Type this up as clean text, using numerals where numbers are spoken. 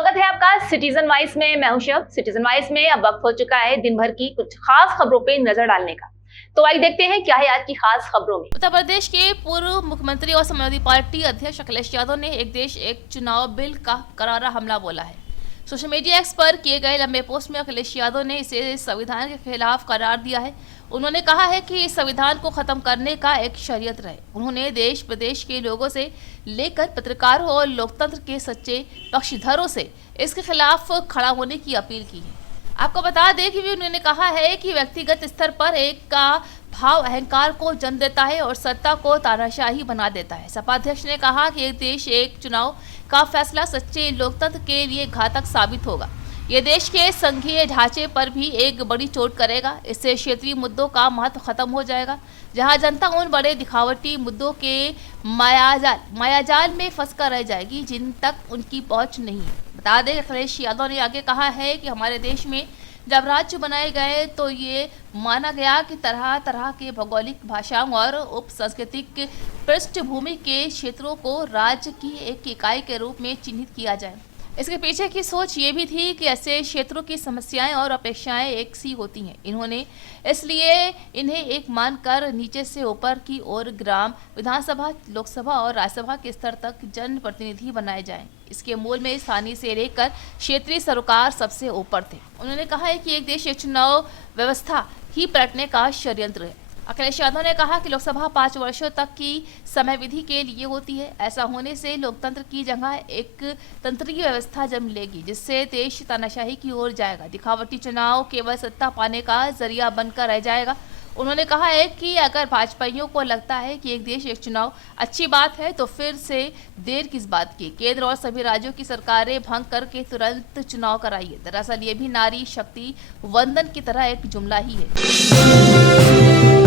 स्वागत है आपका सिटीजन वाइस में। मैं हूं शब। सिटीजन वाइस में अब वक्त हो चुका है दिन भर की कुछ खास खबरों पे नजर डालने का। तो आइए देखते हैं क्या है आज की खास खबरों में। उत्तर प्रदेश के पूर्व मुख्यमंत्री और समाजवादी पार्टी अध्यक्ष अखिलेश यादव ने एक देश एक चुनाव बिल का करारा हमला बोला है। सोशल मीडिया एक्स पर किए गए लंबे पोस्ट में अखिलेश यादव ने इसे संविधान के खिलाफ करार दिया है। उन्होंने कहा है कि इस संविधान को खत्म करने का एक षड्यंत्र है। उन्होंने देश प्रदेश के लोगों से लेकर पत्रकारों और लोकतंत्र के सच्चे पक्षधरों से इसके खिलाफ खड़ा होने की अपील की है। आपको बता दें कि भी उन्होंने कहा है कि व्यक्तिगत स्तर पर एक का भाव अहंकार को जन्म देता है और सत्ता को तानाशाही बना देता है। सपा अध्यक्ष ने कहा कि एक देश एक चुनाव का फैसला सच्चे लोकतंत्र के लिए घातक साबित होगा। ये देश के संघीय ढांचे पर भी एक बड़ी चोट करेगा। इससे क्षेत्रीय मुद्दों का महत्व खत्म हो जाएगा, जहां जनता उन बड़े दिखावटी मुद्दों के मायाजाल में फंसकर रह जाएगी जिन तक उनकी पहुंच नहीं है। बता दें, अखिलेश यादव ने आगे कहा है कि हमारे देश में जब राज्य बनाए गए तो ये माना गया कि तरह तरह के भौगोलिक, भाषाओं और उप सांस्कृतिक पृष्ठभूमि के क्षेत्रों को राज्य की एक इकाई के रूप में चिन्हित किया जाए। इसके पीछे की सोच ये भी थी कि ऐसे क्षेत्रों की समस्याएं और अपेक्षाएं एक सी होती हैं। इसलिए इन्हें एक मानकर नीचे से ऊपर की ओर ग्राम, विधानसभा, लोकसभा और राज्यसभा के स्तर तक जनप्रतिनिधि बनाए जाएं। इसके मूल में स्थानीय से लेकर क्षेत्रीय सरोकार सबसे ऊपर थे। उन्होंने कहा है कि एक देश एक चुनाव व्यवस्था ही पलटने का षड्यंत्र है। अखिलेश यादव ने कहा कि लोकसभा 5 वर्षों तक की समय विधि के लिए होती है। ऐसा होने से लोकतंत्र की जगह एक तंत्रीय व्यवस्था जन्म लेगी, जिससे देश तानाशाही की ओर जाएगा। दिखावटी चुनाव केवल सत्ता पाने का जरिया बनकर रह जाएगा। उन्होंने कहा है कि अगर भाजपाइयों को लगता है कि एक देश एक चुनाव अच्छी बात है तो फिर से देर किस बात की। केंद्र और सभी राज्यों की सरकारें भंग करके तुरंत चुनाव कराइए। दरअसल ये भी नारी शक्ति वंदन की तरह एक जुमला ही है।